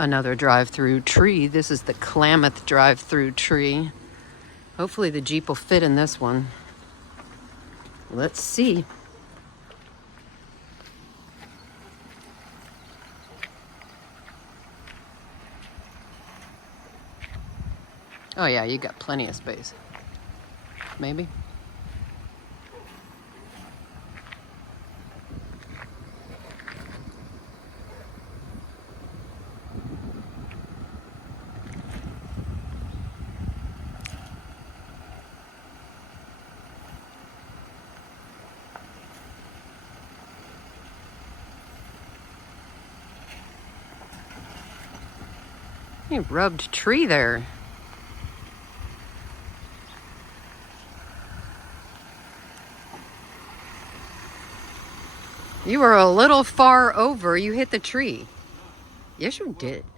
another drive-through tree. This is the Klamath drive-through tree. Hopefully the Jeep will fit in this one. Let's see. Oh yeah, you got plenty of space. Maybe. Hey, rubbed tree there. You were a little far over. You hit the tree. Yes, you did.